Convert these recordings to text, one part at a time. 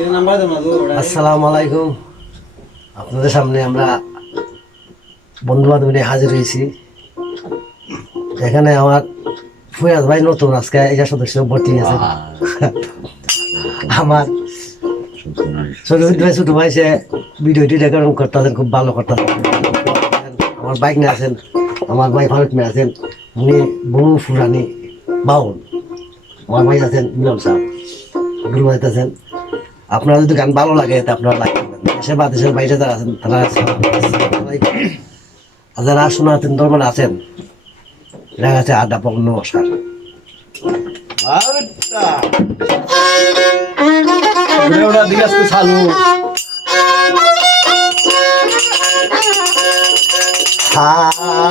আসসালামু আলাইকুম আপনাদের সামনে আমরা বন্ধু বান্ধব নিয়ে হাজির হয়েছি। এখানে আমার ফুয়াজ ভাই নতুন, আজকে এটা সদস্য ভর্তি হয়েছে। আমার ছোট ভাই ভাই, সে ভিডিও রেকর্ডিং করতেছেন, খুব ভালো করতেছেন। আমার বাইক নিয়ে আছেন, আমার ভাই ফারুক নিয়ে আছেন, উনি বহু ফুরানি বাউল। আমার ভাই আছেন মিলন সাহ গুরু ভাই আছেন। আপনার যদি গান ভালো লাগে আপনারা লাইক দেশের বা দেশের বাইরে যারা আছেন, তারা আর যারা শোনাতেন দরবার আছেন এরা কাছে আড্ডা পক নমস্কার। চালু হায়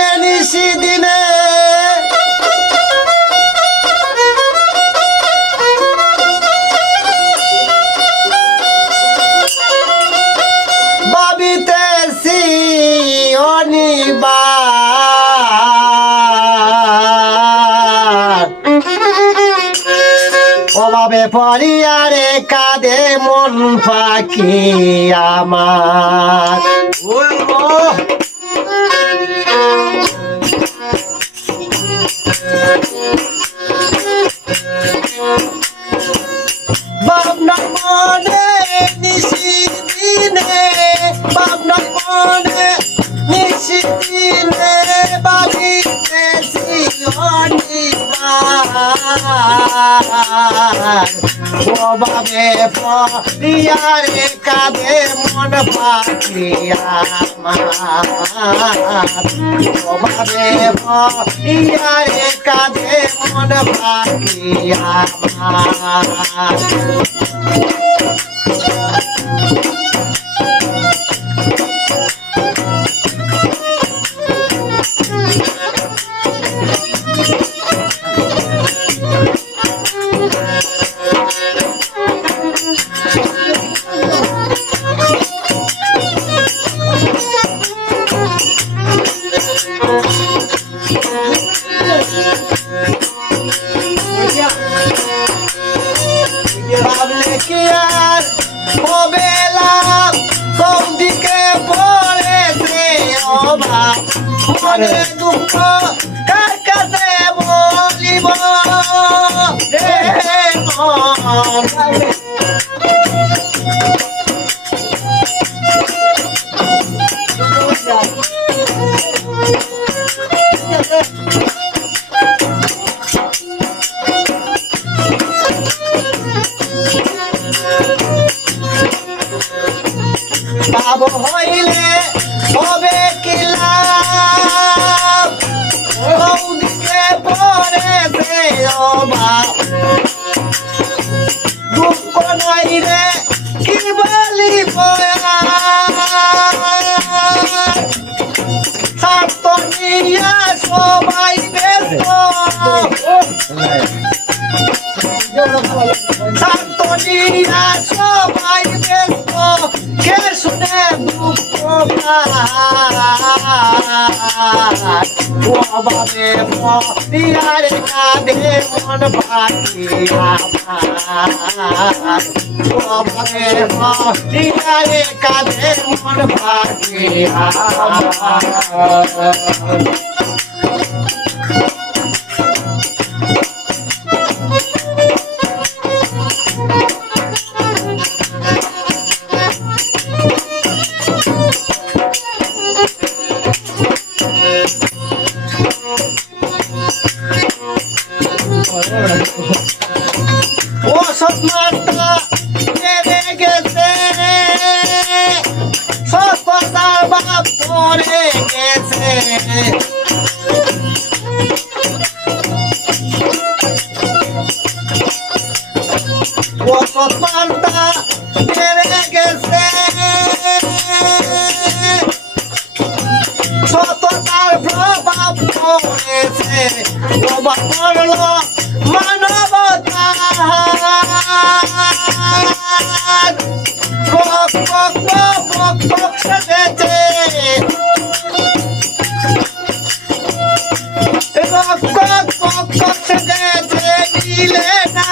মনে নিশি দিনে। ভাবিতেছি অনিবার। অভাবে পরিয়ারে কাঁদে মন পাখি আমার। ওভাবে পরিয়ারে কাঁদে মন ওভাবে পরিয়ারে কাঁদে মন পাখি মনে দুঃখ কার কাছে বলিব রে মন রে কি বলি স্বার্থ নিয়ে সবাই ব্যস্ত। শান্তনিয়া সবাই ব্যস্ত। কে শুনে দুঃখ অভাবে মরিয়ারে কাঁদে মন পাখি অভাবে মরিয়ারে কাঁদে মন পাখি হয়েছে প্রমাণ করল মানবতা সেজেছে সেজেছে দিলে না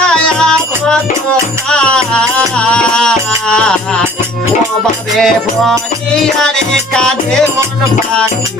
অভাবে পরিয়ারে কাঁদে মন পাখি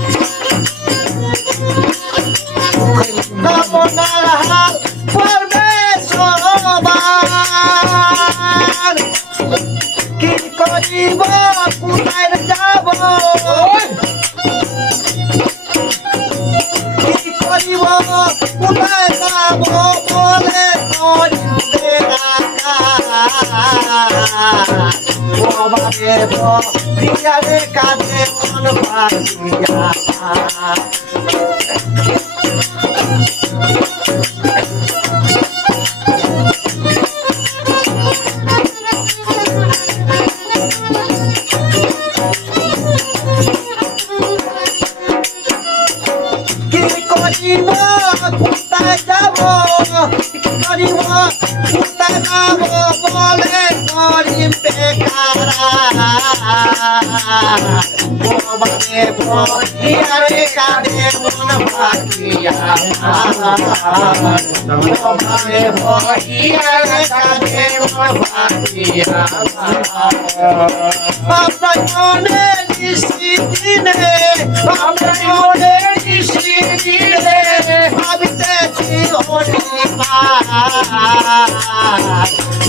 কোথায় যাব? কি করিব? কোথায় যাব বলে করিবে অভাবে প্রিয়ারে কাঁদে মন পাখিয়া বেকারে ভরিয়ারে কাঁদে মন ভাগিয়া ভরে ভরিয়ারে কাঁদে মন ভাগিয়া আপনার মনে নিশ্চিত আপনার মনে নিশ্চিত ভাবিতেছি